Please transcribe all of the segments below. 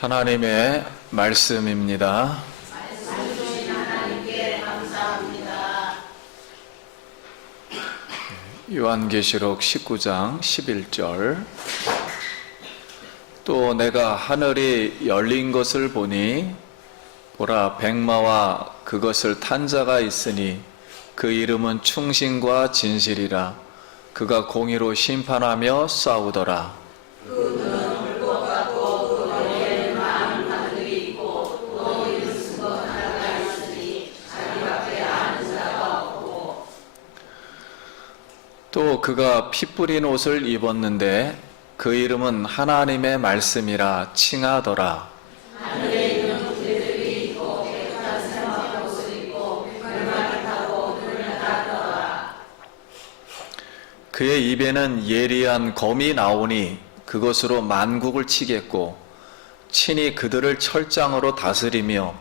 하나님의 말씀입니다. 요한계시록 19장 11절. 또 내가 하늘이 열린 것을 보니 보라, 백마와 그것을 탄 자가 있으니 그 이름은 충신과 진실이라. 그가 공의로 심판하며 싸우더라. 또 그가 피 뿌린 옷을 입었는데 그 이름은 하나님의 말씀이라 칭하더라. 하늘에 있는 부대들이 있고 깨끗한 세마의 옷을 입고 별말을 타고 눈을 닫더라. 그의 입에는 예리한 검이 나오니 그것으로 만국을 치겠고 친히 그들을 철장으로 다스리며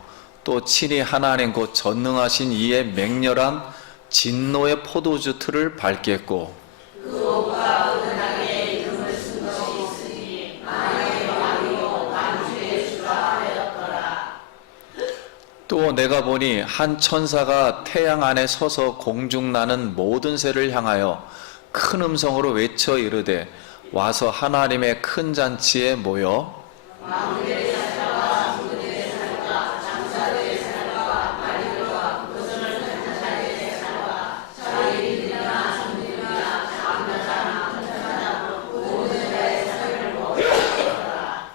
또 친히 하나님 곧 전능하신 이의 맹렬한 진노의 포도주 틀을 밟겠고 그 옷과 은하에 이름을 쓴 것이 있으니 만왕의 왕이요 만주의 주라 하였더라. 또 내가 보니 한 천사가 태양 안에 서서 공중 나는 모든 새를 향하여 큰 음성으로 외쳐 이르되 와서 하나님의 큰 잔치에 모여 왕들의 살과 중들의 살과 장자들의 살과 마리들과 그것을 사는 자들의 살과 자기들이나 정들이나 장자나 헌자나 모든 자의 살을 먹으라.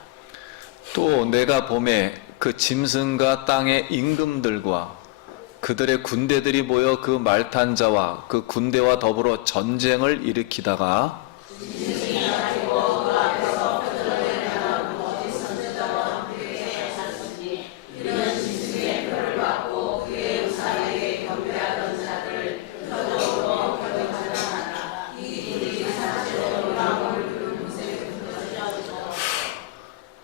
또 내가 봄에 그 짐승과 땅의 임금들과 그들의 군대들이 모여 그 말탄 자와 그 군대와 더불어 전쟁을 일으키다가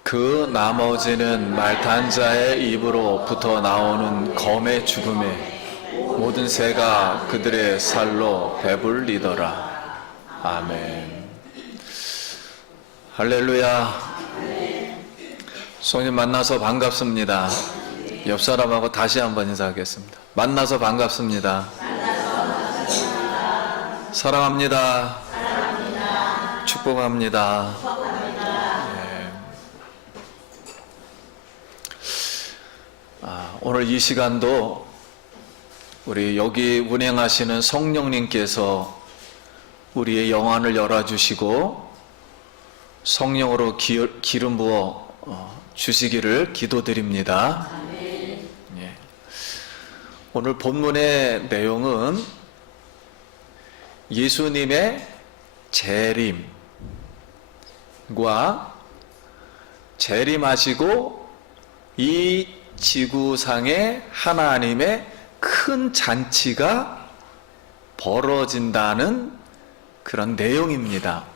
그 나머지는 말탄 자의 입으로부터 나오는 검의 죽음에 모든 새가 그들의 살로 배불리더라. 아멘. 할렐루야. 성님 만나서 반갑습니다. 옆 사람하고 다시 한번 인사하겠습니다. 만나서 반갑습니다. 사랑합니다. 축복합니다. 오늘 이 시간도 우리 여기 운행하시는 성령님께서 우리의 영안을 열어주시고 성령으로 기름 부어 주시기를 기도드립니다. 예. 오늘 본문의 내용은 예수님의 재림과 재림하시고 이 지구상에 하나님의 큰 잔치가 벌어진다는 그런 내용입니다.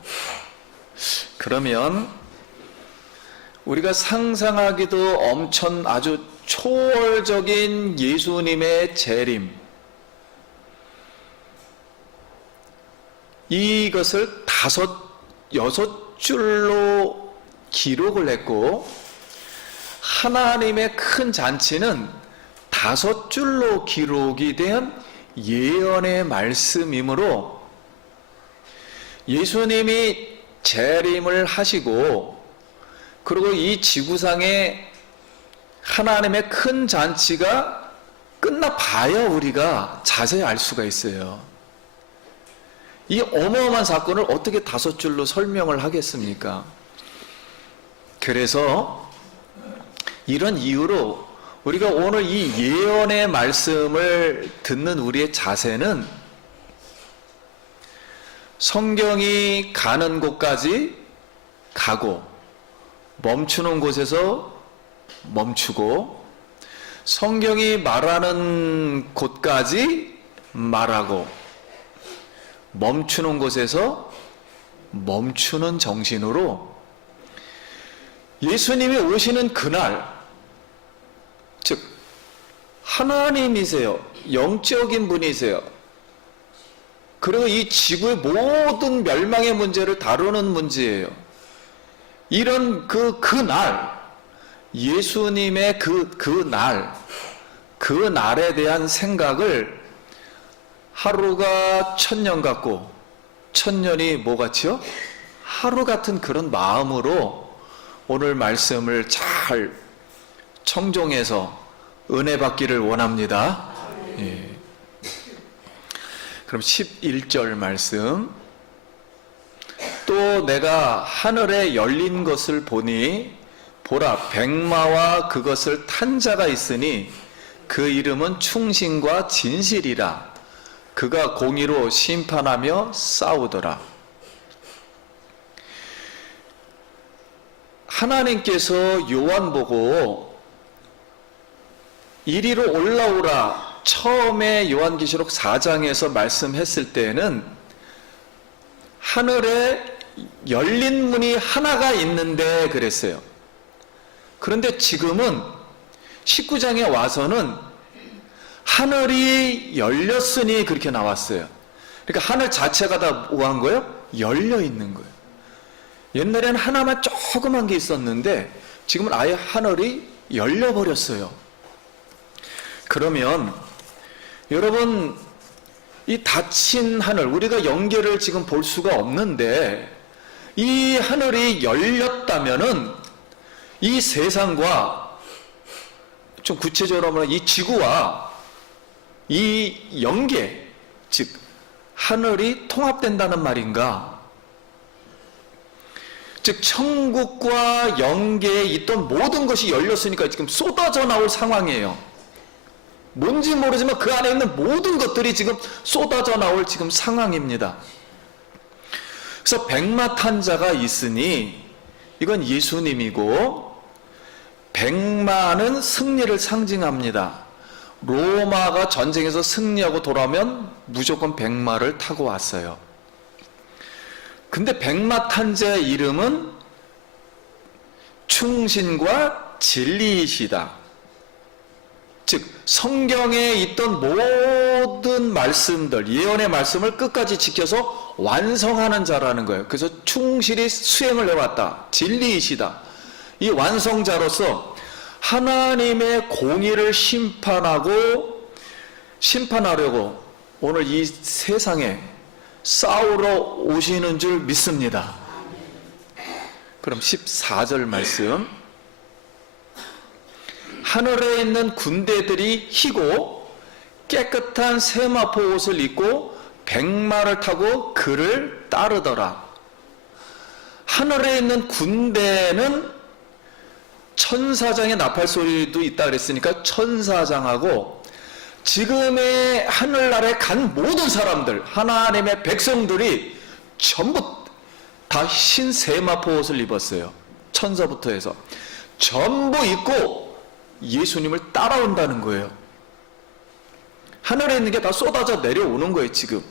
그러면 우리가 상상하기도 아주 초월적인 예수님의 재림, 이것을 6줄로 기록을 했고 하나님의 큰 잔치는 5줄로 기록이 된 예언의 말씀이므로 예수님이 재림을 하시고 그리고 이 지구상에 하나님의 큰 잔치가 끝나 봐야 우리가 자세히 알 수가 있어요. 이 어마어마한 사건을 어떻게 5줄로 설명을 하겠습니까? 그래서 이런 이유로 우리가 오늘 이 예언의 말씀을 듣는 우리의 자세는 성경이 가는 곳까지 가고 멈추는 곳에서 멈추고 성경이 말하는 곳까지 말하고 멈추는 곳에서 멈추는 정신으로 예수님이 오시는 그날, 즉 하나님이세요. 영적인 분이세요. 그리고 이 지구의 모든 멸망의 문제를 다루는 문제예요. 이런 그날, 예수님의 그날에 대한 생각을 하루가 1000년 같고 1000년이 뭐 같이요? 하루 같은 그런 마음으로 오늘 말씀을 잘 청종해서 은혜 받기를 원합니다. 예. 그럼 11절 말씀. 또 내가 하늘에 열린 것을 보니 보라 백마와 그것을 탄 자가 있으니 그 이름은 충신과 진실이라. 그가 공의로 심판하며 싸우더라. 하나님께서 요한 보고 이리로 올라오라 처음에 요한계시록 4장에서 말씀했을 때는 하늘에 열린 문이 하나가 있는데 그랬어요. 그런데 지금은 19장에 와서는 하늘이 열렸으니 그렇게 나왔어요. 그러니까 하늘 자체가 다 뭐 한 거예요? 열려 있는 거예요. 옛날에는 하나만 조그만 게 있었는데 지금은 아예 하늘이 열려버렸어요. 그러면 여러분 이 닫힌 하늘, 우리가 연계를 지금 볼 수가 없는데 이 하늘이 열렸다면은 이 세상과 좀 구체적으로 하면 이 지구와 이 연계, 즉 하늘이 통합된다는 말인가? 즉 천국과 연계에 있던 모든 것이 열렸으니까 지금 쏟아져 나올 상황이에요. 뭔지 모르지만 그 안에 있는 모든 것들이 지금 쏟아져 나올 지금 상황입니다. 그래서 백마 탄 자가 있으니 이건 예수님이고 백마는 승리를 상징합니다. 로마가 전쟁에서 승리하고 돌아오면 무조건 백마를 타고 왔어요. 근데 백마 탄 자의 이름은 충신과 진리이시다. 즉 성경에 있던 모든 말씀들, 예언의 말씀을 끝까지 지켜서 완성하는 자라는 거예요. 그래서 충실히 수행을 해왔다. 진리이시다. 이 완성자로서 하나님의 공의를 심판하려고 오늘 이 세상에 싸우러 오시는 줄 믿습니다. 그럼 14절 말씀. 하늘에 있는 군대들이 희고 깨끗한 세마포 옷을 입고 백마를 타고 그를 따르더라. 하늘에 있는 군대는 천사장의 나팔 소리도 있다 그랬으니까 천사장하고 지금의 하늘나라에 간 모든 사람들, 하나님의 백성들이 전부 다 흰 세마포 옷을 입었어요. 천사부터 해서 전부 입고 예수님을 따라온다는 거예요. 하늘에 있는 게 다 쏟아져 내려오는 거예요, 지금.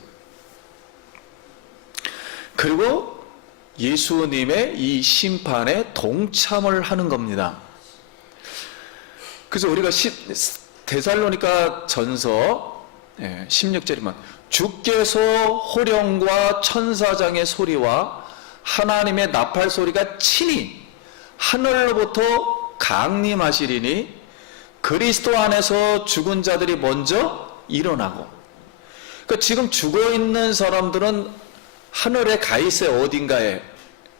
그리고 예수님의 이 심판에 동참을 하는 겁니다. 그래서 우리가 데살로니가 전서 16절이면 주께서 호령과 천사장의 소리와 하나님의 나팔 소리가 친히 하늘로부터 강림하시리니 그리스도 안에서 죽은 자들이 먼저 일어나고. 그러니까 지금 죽어있는 사람들은 하늘에 가 있어요. 어딘가에.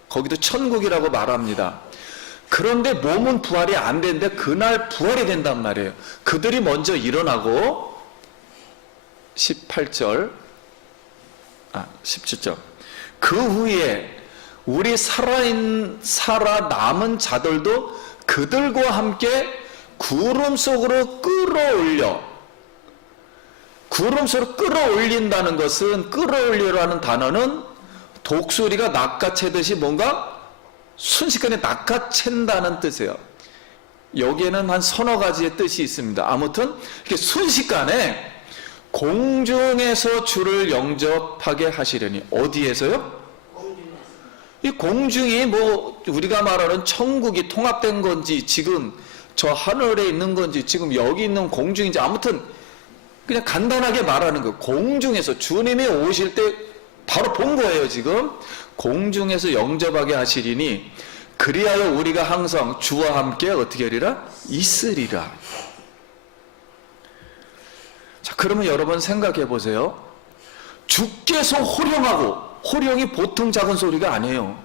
거기도 천국이라고 말합니다. 그런데 몸은 부활이 안 되는데 그날 부활이 된단 말이에요. 그들이 먼저 일어나고 18절 17절. 그 후에 우리 살아남은 자들도 그들과 함께 구름 속으로 끌어올린다는 것은, 끌어올리라는 단어는 독수리가 낚아채듯이 뭔가 순식간에 낚아챈다는 뜻이에요. 여기에는 한 서너 가지의 뜻이 있습니다. 아무튼 이렇게 순식간에 공중에서 주를 영접하게 하시려니. 어디에서요? 이 공중이 뭐 우리가 말하는 천국이 통합된 건지, 지금 저 하늘에 있는 건지, 지금 여기 있는 공중인지, 아무튼 그냥 간단하게 말하는 거예요. 공중에서 주님이 오실 때 바로 본 거예요. 지금 공중에서 영접하게 하시리니 그리하여 우리가 항상 주와 함께 어떻게 하리라? 있으리라. 자, 그러면 여러분 생각해 보세요. 주께서 호령하고, 호령이 보통 작은 소리가 아니에요.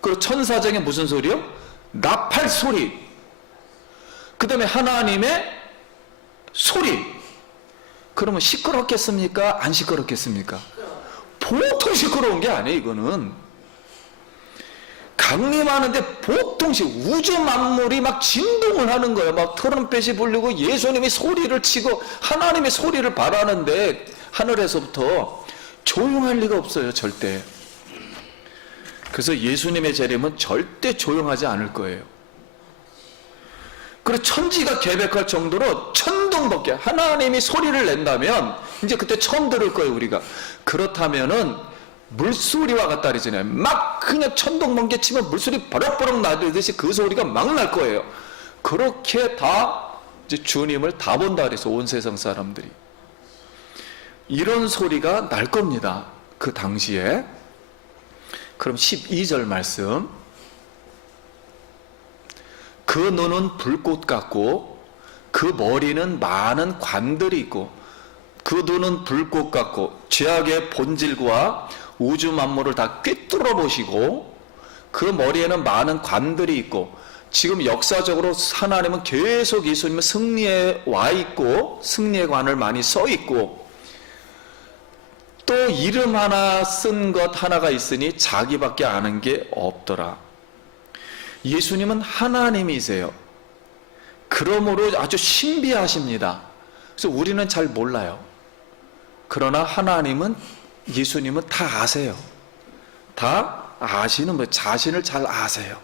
그리고 천사장에 무슨 소리요? 나팔 소리. 그 다음에 하나님의 소리. 그러면 시끄럽겠습니까? 안 시끄럽겠습니까? 보통 시끄러운 게 아니에요. 이거는 강림하는데 보통씩 우주 만물이 막 진동을 하는 거예요. 막 트럼펫이 불리고 예수님이 소리를 치고 하나님의 소리를 발하는데 하늘에서부터 조용할 리가 없어요. 절대. 그래서 예수님의 재림은 절대 조용하지 않을 거예요. 그리고 천지가 개백할 정도로 천둥밖에, 하나님이 소리를 낸다면 이제 그때 처음 들을 거예요. 우리가. 그렇다면은 물소리와 같다 그러잖아요. 막 그냥 천둥 번개 치면 물소리 버럭버럭 나듯이 그 소리가 막 날 거예요. 그렇게 다 이제 주님을 다 본다 그래서 온 세상 사람들이 이런 소리가 날 겁니다. 그 당시에. 그럼 12절 말씀. 그 눈은 불꽃 같고 그 머리는 많은 관들이 있고, 그 눈은 불꽃 같고 죄악의 본질과 우주 만물을 다 꿰뚫어 보시고, 그 머리에는 많은 관들이 있고, 지금 역사적으로 하나님은 계속 예수님은 승리에 와 있고 승리의 관을 많이 써 있고, 또 이름 하나 쓴 것 하나가 있으니 자기밖에 아는 게 없더라. 예수님은 하나님이세요. 그러므로 아주 신비하십니다. 그래서 우리는 잘 몰라요. 그러나 하나님은, 예수님은 다 아세요. 다 아시는 분, 자신을 잘 아세요.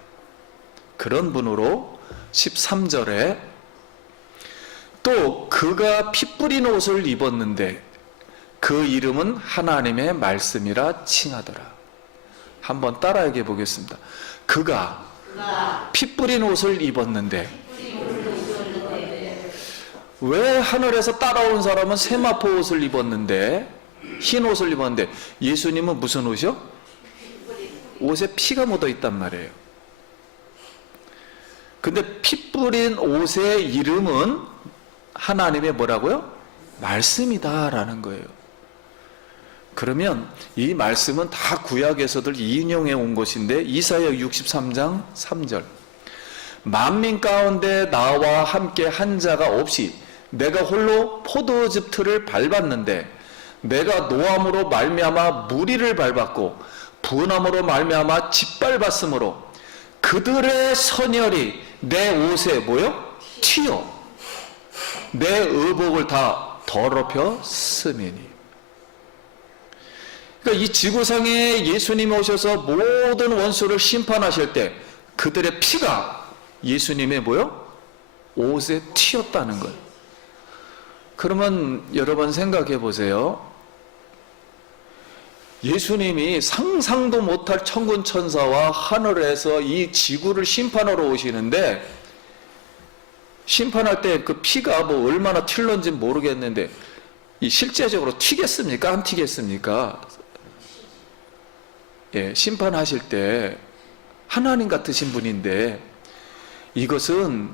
그런 분으로 13절에 또 그가 피 뿌린 옷을 입었는데 그 이름은 하나님의 말씀이라 칭하더라. 한번 따라 얘기해 보겠습니다. 그가 피 뿌린 옷을 입었는데, 왜 하늘에서 따라온 사람은 세마포 옷을 입었는데, 흰 옷을 입었는데, 예수님은 무슨 옷이요? 옷에 피가 묻어 있단 말이에요. 근데 피 뿌린 옷의 이름은 하나님의 뭐라고요? 말씀이다라는 거예요. 그러면 이 말씀은 다 구약에서들 인용해 온 것인데, 이사야 63장 3절. 만민 가운데 나와 함께 한 자가 없이 내가 홀로 포도즙 틀을 밟았는데, 내가 노함으로 말미암아 무리를 밟았고 분함으로 말미암아 짓밟았으므로 그들의 선열이 내 옷에 뭐요? 튀어 내 의복을 다 더럽혀 쓰매니. 그러니까 이 지구상에 예수님이 오셔서 모든 원수를 심판하실 때 그들의 피가 예수님의 뭐요? 옷에 튀었다는 거예요. 그러면 여러분 생각해 보세요. 예수님이 상상도 못할 천군 천사와 하늘에서 이 지구를 심판하러 오시는데, 심판할 때 그 피가 뭐 얼마나 튈런지 모르겠는데, 이 실제적으로 튀겠습니까? 안 튀겠습니까? 예, 심판하실 때 하나님 같으신 분인데, 이것은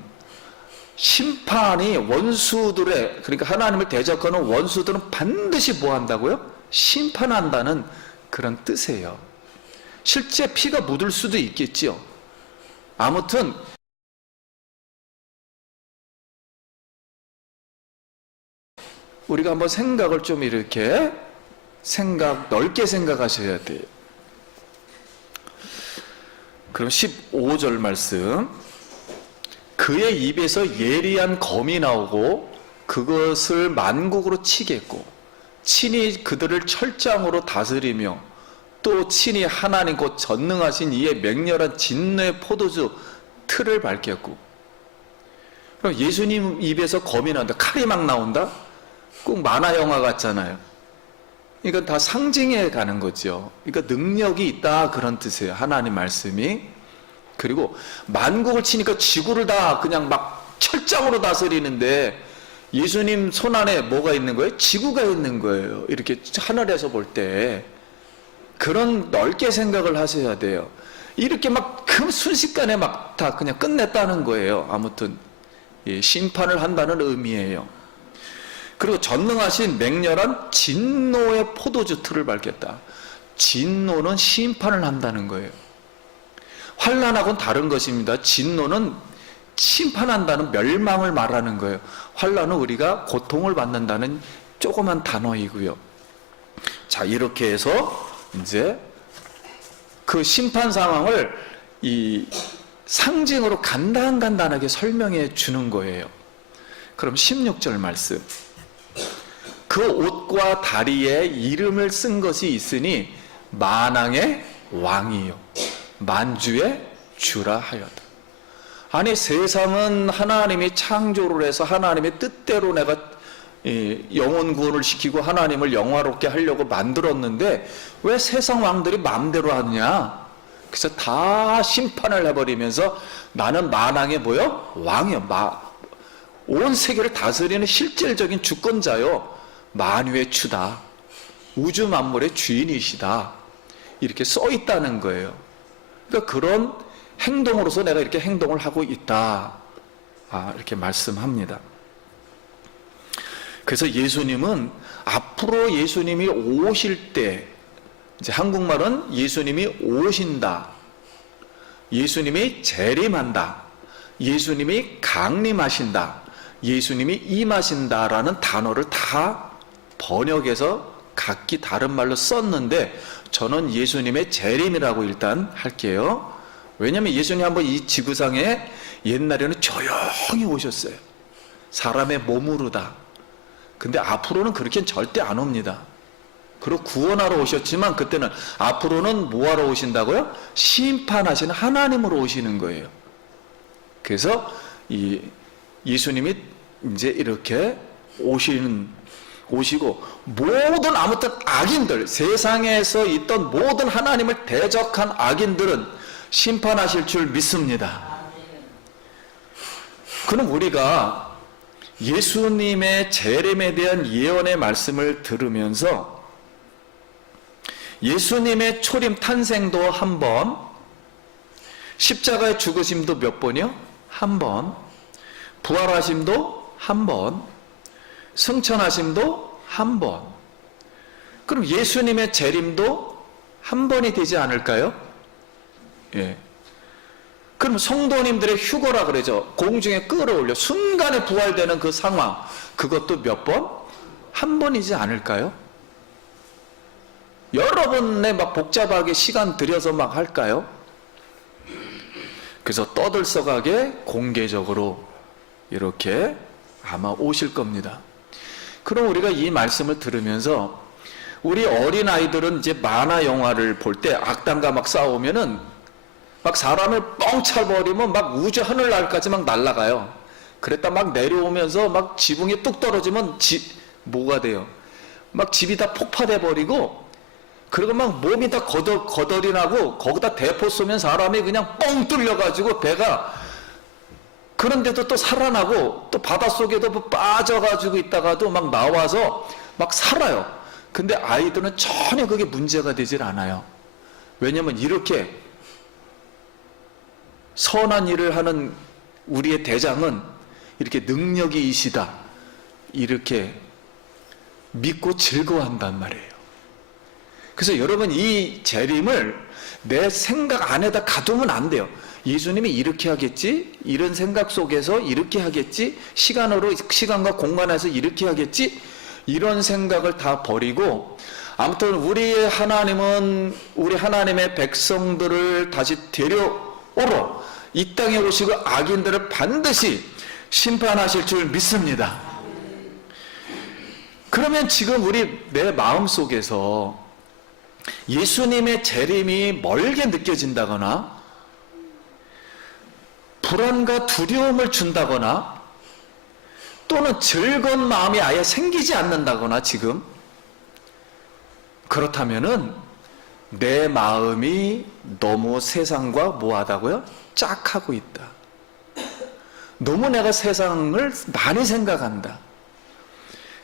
심판이 원수들의, 그러니까 하나님을 대적하는 원수들은 반드시 뭐 한다고요? 심판한다는 그런 뜻이에요. 실제 피가 묻을 수도 있겠지요. 아무튼 우리가 한번 생각을 좀 이렇게 넓게 생각하셔야 돼요. 그럼 15절 말씀. 그의 입에서 예리한 검이 나오고 그것을 만국으로 치겠고 친히 그들을 철장으로 다스리며 또 친히 하나님 곧 전능하신 이의 맹렬한 진노의 포도주 틀을 밟겠고. 그럼 예수님 입에서 검이 나온다. 칼이 막 나온다? 꼭 만화 영화 같잖아요. 이건 다 상징해 가는 거죠. 그러니까 능력이 있다 그런 뜻이에요. 하나님 말씀이. 그리고 만국을 치니까 지구를 다 그냥 막 철장으로 다스리는데 예수님 손 안에 뭐가 있는 거예요? 지구가 있는 거예요. 이렇게 하늘에서 볼 때. 그런 넓게 생각을 하셔야 돼요. 이렇게 막 그 순식간에 막 다 그냥 끝냈다는 거예요. 아무튼 심판을 한다는 의미예요. 그리고 전능하신 맹렬한 진노의 포도주 틀을 밟겠다. 진노는 심판을 한다는 거예요. 환난하고는 다른 것입니다. 진노는 심판한다는 멸망을 말하는 거예요. 환난은 우리가 고통을 받는다는 조그만 단어이고요. 자, 이렇게 해서 이제 그 심판 상황을 이 상징으로 간단하게 설명해 주는 거예요. 그럼 16절 말씀. 그 옷과 다리에 이름을 쓴 것이 있으니 만왕의 왕이요 만주의 주라 하여다. 아니, 세상은 하나님이 창조를 해서 하나님의 뜻대로 내가 영혼 구원을 시키고 하나님을 영화롭게 하려고 만들었는데 왜 세상 왕들이 마음대로 하느냐? 그래서 다 심판을 해버리면서 나는 만왕의 뭐요? 왕이요. 온 세계를 다스리는 실질적인 주권자요. 만유의 주다. 우주 만물의 주인이시다. 이렇게 써 있다는 거예요. 그러니까 그런 행동으로서 내가 이렇게 행동을 하고 있다. 이렇게 말씀합니다. 그래서 예수님은 앞으로 예수님이 오실 때, 이제 한국말은 예수님이 오신다, 예수님이 재림한다, 예수님이 강림하신다, 예수님이 임하신다라는 단어를 다 번역해서 각기 다른 말로 썼는데 저는 예수님의 재림이라고 일단 할게요. 왜냐하면 예수님 한번 이 지구상에 옛날에는 조용히 오셨어요. 사람의 몸으로다. 근데 앞으로는 그렇게는 절대 안 옵니다. 그리고 구원하러 오셨지만 그때는 앞으로는 뭐하러 오신다고요? 심판하시는 하나님으로 오시는 거예요. 그래서 이 예수님이 이제 이렇게 오시고 모든 아무튼 악인들, 세상에서 있던 모든 하나님을 대적한 악인들은 심판하실 줄 믿습니다. 그럼 우리가 예수님의 재림에 대한 예언의 말씀을 들으면서 예수님의 초림 탄생도 한 번, 십자가의 죽으심도 몇 번이요? 한 번, 부활하심도 한 번, 승천하심도 한 번. 그럼 예수님의 재림도 한 번이 되지 않을까요? 예. 그럼 성도님들의 휴거라 그러죠. 공중에 끌어올려 순간에 부활되는 그 상황, 그것도 몇 번? 한 번이지 않을까요? 여러 번에 막 복잡하게 시간 들여서 막 할까요? 그래서 떠들썩하게 공개적으로 이렇게 아마 오실 겁니다. 그럼 우리가 이 말씀을 들으면서 우리 어린아이들은 이제 만화 영화를 볼 때 악당과 막 싸우면은 막 사람을 뻥 차버리면 막 우주 하늘날까지 막 날아가요. 그랬다 막 내려오면서 막 지붕에 뚝 떨어지면 뭐가 돼요? 막 집이 다 폭파돼 버리고, 그리고 막 몸이 다 거덜이 나고 거기다 대포 쏘면 사람이 그냥 뻥 뚫려가지고 배가, 그런데도 또 살아나고 또 바닷속에도 빠져가지고 있다가도 막 나와서 막 살아요. 근데 아이들은 전혀 그게 문제가 되질 않아요. 왜냐면 이렇게 선한 일을 하는 우리의 대장은 이렇게 능력이 이시다, 이렇게 믿고 즐거워한단 말이에요. 그래서 여러분, 이 재림을 내 생각 안에다 가두면 안 돼요. 예수님이 이렇게 하겠지, 이런 생각 속에서 이렇게 하겠지, 시간과 공간에서 이렇게 하겠지, 이런 생각을 다 버리고 아무튼 우리의 하나님은 우리 하나님의 백성들을 다시 데려오러 이 땅에 오시고 악인들을 반드시 심판하실 줄 믿습니다. 그러면 지금 내 마음속에서 예수님의 재림이 멀게 느껴진다거나 불안과 두려움을 준다거나 또는 즐거운 마음이 아예 생기지 않는다거나 지금 그렇다면은 내 마음이 너무 세상과 뭐하다고요? 짝하고 있다. 너무 내가 세상을 많이 생각한다.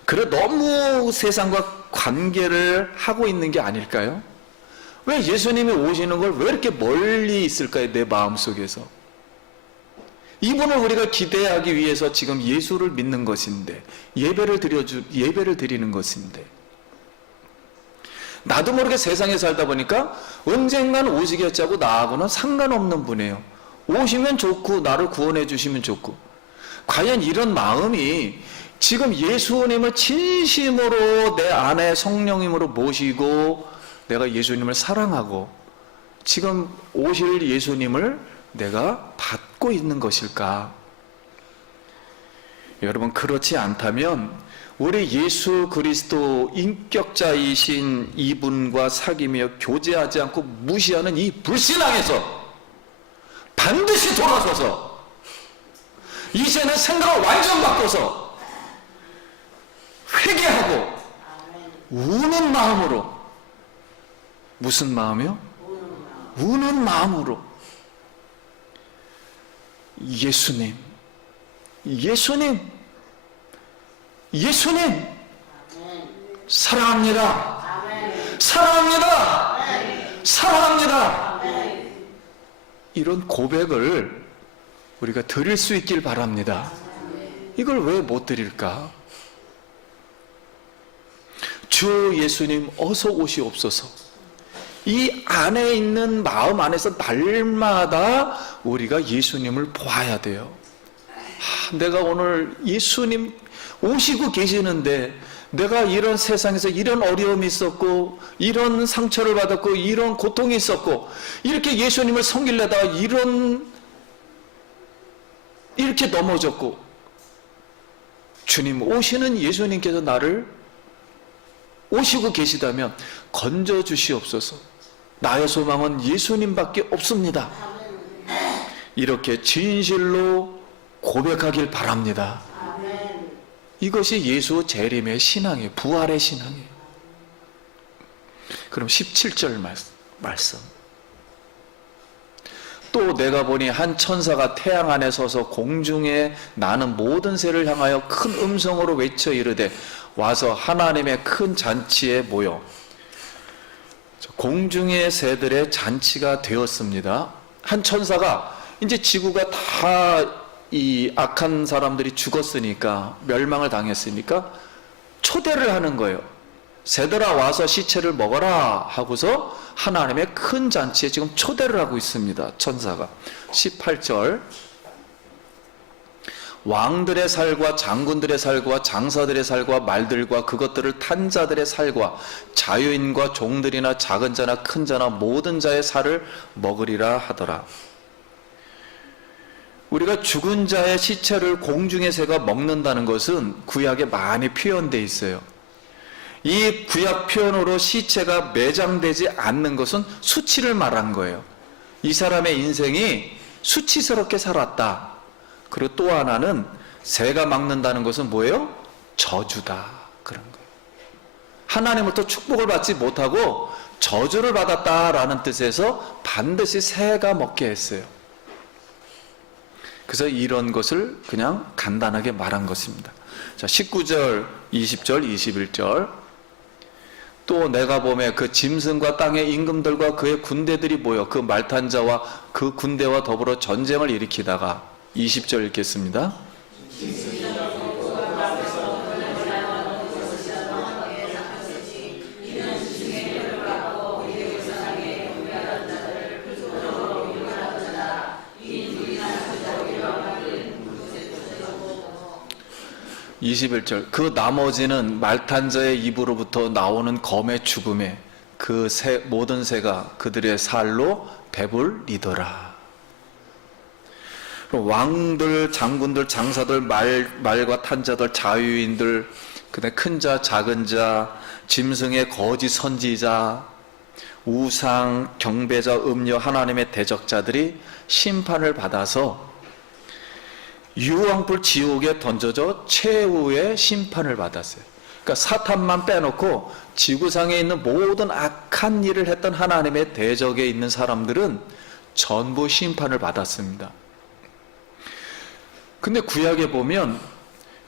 그래 너무 세상과 관계를 하고 있는 게 아닐까요? 왜 예수님이 오시는 걸 왜 이렇게 멀리 있을까요? 내 마음속에서. 이분을 우리가 기대하기 위해서 지금 예수를 믿는 것인데 예배를 드리는 것인데 나도 모르게 세상에 살다 보니까 언젠간 오시겠자고 나하고는 상관없는 분이에요. 오시면 좋고 나를 구원해 주시면 좋고 과연 이런 마음이 지금 예수님을 진심으로 내 안에 성령님으로 모시고 내가 예수님을 사랑하고 지금 오실 예수님을 내가 받고 있는 것일까? 여러분 그렇지 않다면 우리 예수 그리스도 인격자이신 이분과 사귀며 교제하지 않고 무시하는 이 불신앙에서 반드시 돌아서서 이제는 생각을 완전 바꿔서 회개하고 우는 마음으로 무슨 마음이요? 우는 마음으로 예수님 사랑합니다. 사랑합니다. 사랑합니다. 이런 고백을 우리가 드릴 수 있길 바랍니다. 이걸 왜 못 드릴까? 주 예수님 어서 오시옵소서. 이 안에 있는 마음 안에서 날마다 우리가 예수님을 보아야 돼요. 내가 오늘 예수님 오시고 계시는데 내가 이런 세상에서 이런 어려움이 있었고 이런 상처를 받았고 이런 고통이 있었고 이렇게 예수님을 섬기려다가 이렇게 넘어졌고 주님 오시는 예수님께서 나를 오시고 계시다면 건져 주시옵소서. 나의 소망은 예수님밖에 없습니다. 이렇게 진실로 고백하길 바랍니다. 이것이 예수 재림의 신앙이에요. 부활의 신앙이에요. 그럼 17절 말씀. 또 내가 보니 한 천사가 태양 안에 서서 공중에 나는 모든 새를 향하여 큰 음성으로 외쳐 이르되 와서 하나님의 큰 잔치에 모여. 공중의 새들의 잔치가 되었습니다. 한 천사가 이제 지구가 다 이 악한 사람들이 죽었으니까 멸망을 당했으니까 초대를 하는 거예요. 새들아 와서 시체를 먹어라 하고서 하나님의 큰 잔치에 지금 초대를 하고 있습니다. 천사가 18절 왕들의 살과 장군들의 살과 장사들의 살과 말들과 그것들을 탄 자들의 살과 자유인과 종들이나 작은 자나 큰 자나 모든 자의 살을 먹으리라 하더라. 우리가 죽은 자의 시체를 공중의 새가 먹는다는 것은 구약에 많이 표현되어 있어요. 이 구약 표현으로 시체가 매장되지 않는 것은 수치를 말한 거예요. 이 사람의 인생이 수치스럽게 살았다. 그리고 또 하나는 새가 막는다는 것은 뭐예요? 저주다. 그런 거예요. 하나님으로부터 축복을 받지 못하고 저주를 받았다라는 뜻에서 반드시 새가 먹게 했어요. 그래서 이런 것을 그냥 간단하게 말한 것입니다. 자, 19절, 20절, 21절. 또 내가 보매 그 짐승과 땅의 임금들과 그의 군대들이 모여 그 말탄 자와 그 군대와 더불어 전쟁을 일으키다가 20절 읽겠습니다. 21절 그 나머지는 말탄자의 입으로부터 나오는 검의 죽음에 그 모든 새가 그들의 살로 배불리더라. 왕들, 장군들, 장사들, 말과 탄자들, 자유인들, 그다음에 큰 자, 작은 자, 짐승의 거짓 선지자, 우상, 경배자, 음료, 하나님의 대적자들이 심판을 받아서 유황불 지옥에 던져져 최후의 심판을 받았어요. 그러니까 사탄만 빼놓고 지구상에 있는 모든 악한 일을 했던 하나님의 대적에 있는 사람들은 전부 심판을 받았습니다. 근데 구약에 보면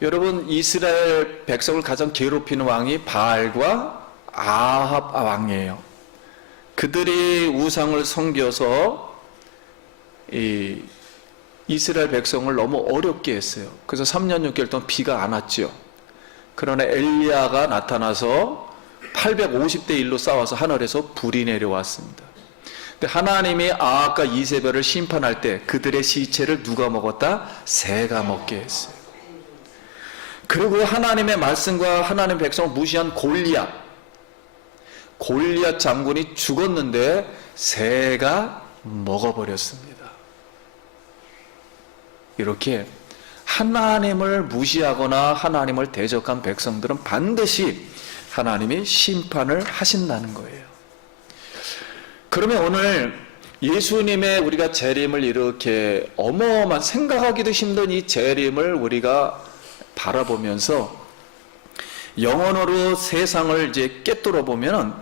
여러분 이스라엘 백성을 가장 괴롭히는 왕이 바알과 아합 왕이에요. 그들이 우상을 섬겨서 이스라엘 백성을 너무 어렵게 했어요. 그래서 3년 6개월 동안 비가 안 왔죠. 그러나 엘리야가 나타나서 850대 1로 싸워서 하늘에서 불이 내려왔습니다. 근데 하나님이 아합과 이세벨을 심판할 때 그들의 시체를 누가 먹었다? 새가 먹게 했어요. 그리고 하나님의 말씀과 하나님 백성을 무시한 골리앗 장군이 죽었는데 새가 먹어버렸습니다. 이렇게 하나님을 무시하거나 하나님을 대적한 백성들은 반드시 하나님이 심판을 하신다는 거예요. 그러면 오늘 예수님의 우리가 재림을 이렇게 어마어마한 생각하기도 힘든 이 재림을 우리가 바라보면서 영혼으로 세상을 이제 꿰뚫어 보면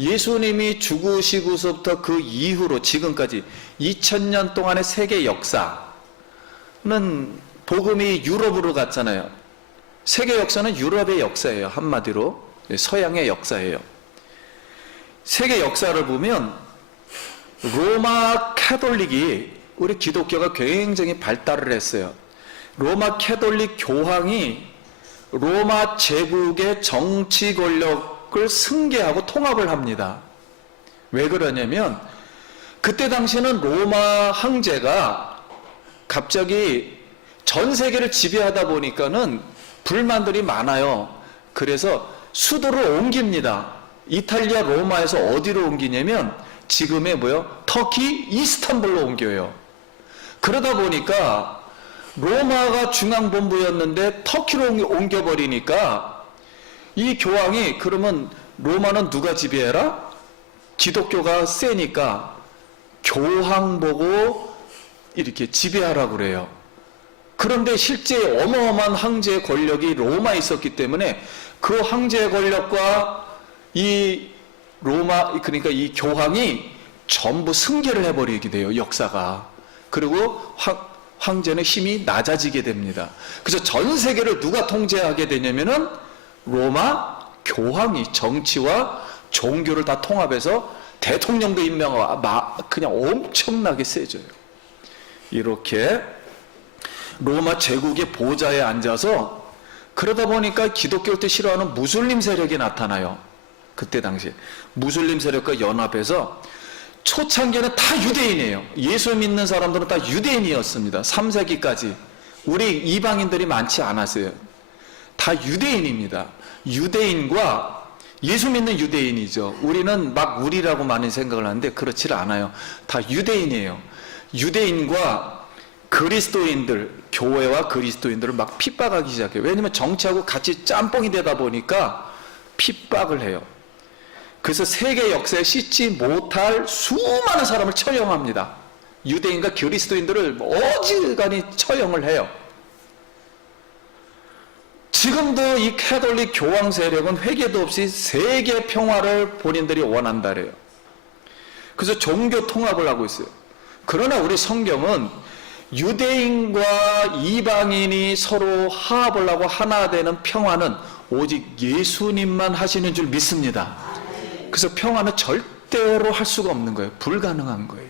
예수님이 죽으시고서부터 그 이후로 지금까지 2000년 동안의 세계 역사는 복음이 유럽으로 갔잖아요. 세계 역사는 유럽의 역사예요. 한마디로 서양의 역사예요. 세계 역사를 보면 로마 캐톨릭이 우리 기독교가 굉장히 발달을 했어요. 로마 캐톨릭 교황이 로마 제국의 정치 권력을 승계하고 통합을 합니다. 왜 그러냐면 그때 당시에는 로마 황제가 갑자기 전 세계를 지배하다 보니까는 불만들이 많아요. 그래서 수도를 옮깁니다. 이탈리아 로마에서 어디로 옮기냐면 지금의 터키 이스탄불로 옮겨요. 그러다 보니까 로마가 중앙본부였는데 터키로 옮겨버리니까 이 교황이 그러면 로마는 누가 지배해라? 기독교가 세니까 교황 보고 이렇게 지배하라고 그래요. 그런데 실제 어마어마한 황제의 권력이 로마에 있었기 때문에 그 황제의 권력과 이 로마, 그러니까 이 교황이 전부 승계를 해버리게 돼요, 역사가. 그리고 황제는 힘이 낮아지게 됩니다. 그래서 전 세계를 누가 통제하게 되냐면은 로마 교황이 정치와 종교를 다 통합해서 대통령도 임명하고 그냥 엄청나게 세져요. 이렇게 로마 제국의 보좌에 앉아서 그러다 보니까 기독교를 싫어하는 무슬림 세력이 나타나요. 그때 당시에 무슬림 세력과 연합해서 초창기에는 다 유대인이에요. 예수 믿는 사람들은 다 유대인이었습니다. 3세기까지 우리 이방인들이 많지 않았어요. 다 유대인입니다. 유대인과 예수 믿는 유대인이죠. 우리는 막 우리라고 많이 생각을 하는데 그렇지 않아요. 다 유대인이에요. 유대인과 그리스도인들, 교회와 그리스도인들을 막 핍박하기 시작해요. 왜냐하면 정치하고 같이 짬뽕이 되다 보니까 핍박을 해요. 그래서 세계 역사에 씻지 못할 수많은 사람을 처형합니다. 유대인과 그리스도인들을 어지간히 처형을 해요. 지금도 이 캐톨릭 교황 세력은 회개도 없이 세계 평화를 본인들이 원한다 그래요. 그래서 종교 통합을 하고 있어요. 그러나 우리 성경은 유대인과 이방인이 서로 화합을 하고 하나 되는 평화는 오직 예수님만 하시는 줄 믿습니다. 그래서 평화는 절대로 할 수가 없는 거예요. 불가능한 거예요.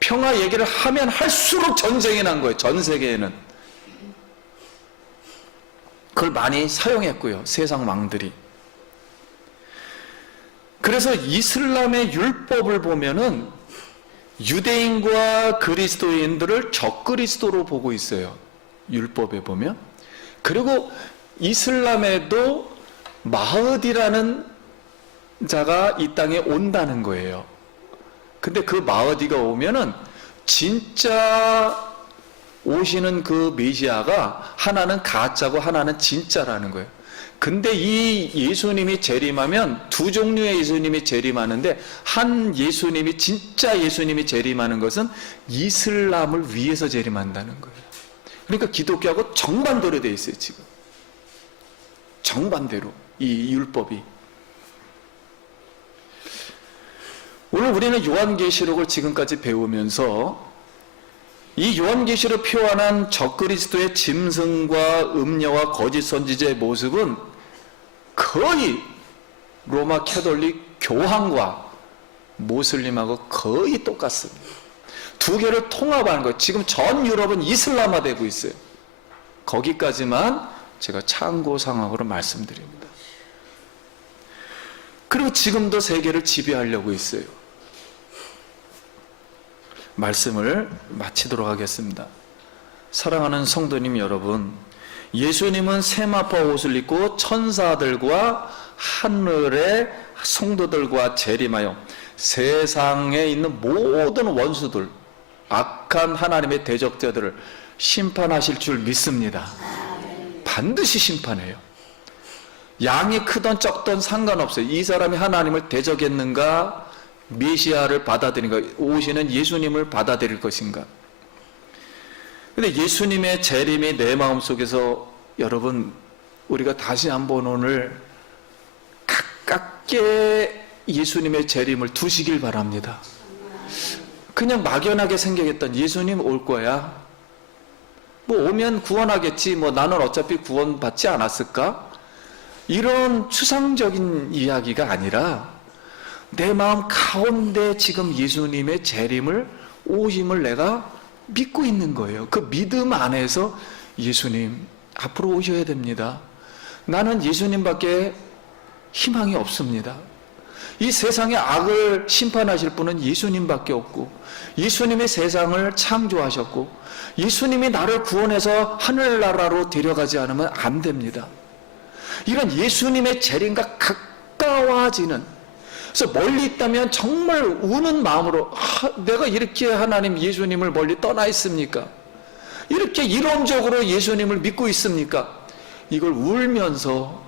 평화 얘기를 하면 할수록 전쟁이 난 거예요. 전 세계에는. 그걸 많이 사용했고요. 세상 왕들이. 그래서 이슬람의 율법을 보면은 유대인과 그리스도인들을 적그리스도로 보고 있어요. 율법에 보면. 그리고 이슬람에도 마흐디라는 자가 이 땅에 온다는 거예요. 근데 그 마흐디가 오면은 진짜 오시는 그 메시아가 하나는 가짜고 하나는 진짜라는 거예요. 근데 이 예수님이 재림하면 두 종류의 예수님이 재림하는데, 한 예수님이, 진짜 예수님이 재림하는 것은 이슬람을 위해서 재림한다는 거예요. 그러니까 기독교하고 정반대로 돼 있어요, 지금. 정반대로, 이 율법이. 오늘 우리는 요한계시록을 지금까지 배우면서 이 요한계시록 표현한 적그리스도의 짐승과 음녀와 거짓 선지자의 모습은 거의 로마 캐톨릭 교황과 모슬림하고 거의 똑같습니다. 두 개를 통합하는 거예요. 지금 전 유럽은 이슬람화되고 있어요. 거기까지만 제가 참고상황으로 말씀드립니다. 그리고 지금도 세계를 지배하려고 있어요. 말씀을 마치도록 하겠습니다. 사랑하는 성도님 여러분, 예수님은 세마포 옷을 입고 천사들과 하늘의 성도들과 재림하여 세상에 있는 모든 원수들, 악한 하나님의 대적자들을 심판하실 줄 믿습니다. 반드시 심판해요. 양이 크던 적던 상관없어요. 이 사람이 하나님을 대적했는가, 메시아를 받아들인가, 오시는 예수님을 받아들일 것인가. 근데 예수님의 재림이 내 마음속에서, 여러분, 우리가 다시 한번 오늘 가깝게 예수님의 재림을 두시길 바랍니다. 그냥 막연하게 생각했던 예수님 올 거야, 뭐 오면 구원하겠지, 뭐 나는 어차피 구원받지 않았을까, 이런 추상적인 이야기가 아니라 내 마음 가운데 지금 예수님의 재림을, 오심을 내가 믿고 있는 거예요. 그 믿음 안에서 예수님 앞으로 오셔야 됩니다. 나는 예수님밖에 희망이 없습니다. 이 세상의 악을 심판하실 분은 예수님밖에 없고, 예수님이 세상을 창조하셨고, 예수님이 나를 구원해서 하늘나라로 데려가지 않으면 안 됩니다. 이런 예수님의 재림과 가까워지는, 그래서 멀리 있다면 정말 우는 마음으로, 내가 이렇게 하나님 예수님을 멀리 떠나 있습니까? 이렇게 이론적으로 예수님을 믿고 있습니까? 이걸 울면서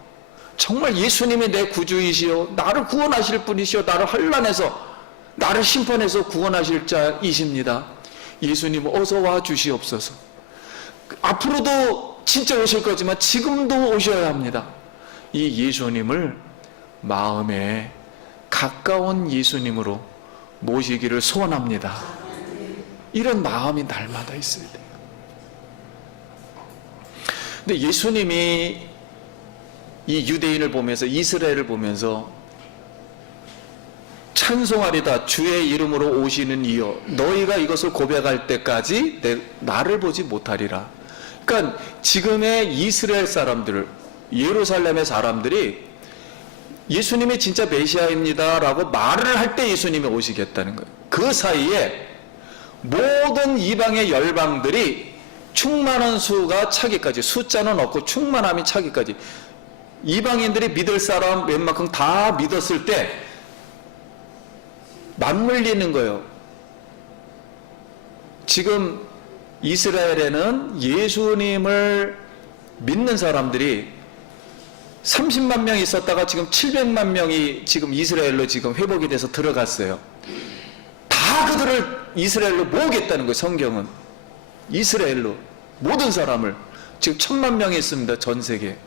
정말 예수님이 내 구주이시오, 나를 구원하실 분이시오, 나를 환난에서, 나를 심판해서 구원하실 자이십니다. 예수님 어서 와 주시옵소서. 앞으로도 진짜 오실 거지만 지금도 오셔야 합니다. 이 예수님을 마음에 가까운 예수님으로 모시기를 소원합니다. 이런 마음이 날마다 있어야 돼요. 근데 예수님이 이 유대인을 보면서, 이스라엘을 보면서 찬송하리다 주의 이름으로 오시는 이여, 너희가 이것을 고백할 때까지 나를 보지 못하리라. 그러니까 지금의 이스라엘 사람들, 예루살렘의 사람들이 예수님이 진짜 메시아입니다 라고 말을 할 때 예수님이 오시겠다는 거예요. 그 사이에 모든 이방의 열방들이 충만한 수가 차기까지, 숫자는 없고 충만함이 차기까지, 이방인들이 믿을 사람 웬만큼 다 믿었을 때 맞물리는 거예요. 지금 이스라엘에는 예수님을 믿는 사람들이 30만 명이 있었다가 지금 700만 명이 지금 이스라엘로 지금 회복이 돼서 들어갔어요. 다 그들을 이스라엘로 모으겠다는 거예요. 성경은 이스라엘로 모든 사람을, 지금 1000만 명이 있습니다, 전 세계.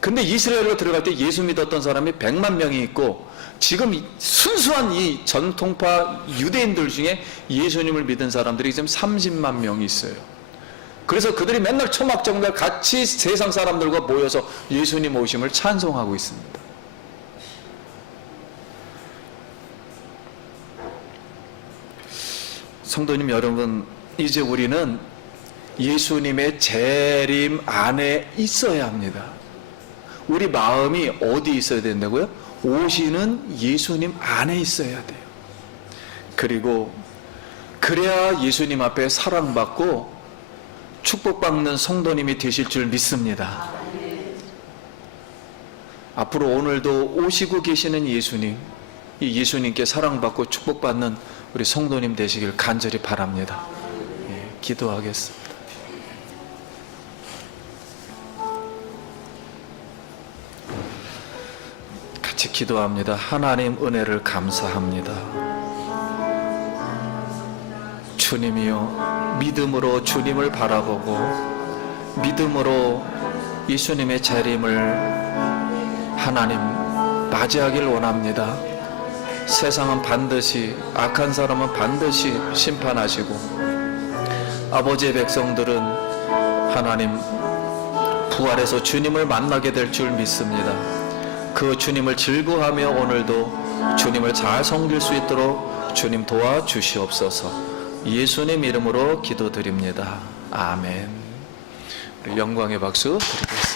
근데 이스라엘로 들어갈 때 예수 믿었던 사람이 100만 명이 있고, 지금 순수한 이 전통파 유대인들 중에 예수님을 믿은 사람들이 지금 30만 명이 있어요. 그래서 그들이 맨날 초막정날 같이 세상 사람들과 모여서 예수님 오심을 찬송하고 있습니다. 성도님 여러분, 이제 우리는 예수님의 재림 안에 있어야 합니다. 우리 마음이 어디 있어야 된다고요? 오시는 예수님 안에 있어야 돼요. 그리고 그래야 예수님 앞에 사랑받고 축복받는 성도님이 되실 줄 믿습니다. 앞으로 오늘도 오시고 계시는 예수님, 이 예수님께 사랑받고 축복받는 우리 성도님 되시길 간절히 바랍니다. 기도하겠습니다. 같이 기도합니다. 하나님 은혜를 감사합니다. 주님이여, 믿음으로 주님을 바라보고 믿음으로 예수님의 재림을 하나님 맞이하길 원합니다. 세상은 반드시, 악한 사람은 반드시 심판하시고 아버지의 백성들은 하나님 부활해서 주님을 만나게 될 줄 믿습니다. 그 주님을 즐거워하며 오늘도 주님을 잘 섬길 수 있도록 주님 도와주시옵소서. 예수님 이름으로 기도드립니다. 아멘. 우리 영광의 박수 드리겠습니다.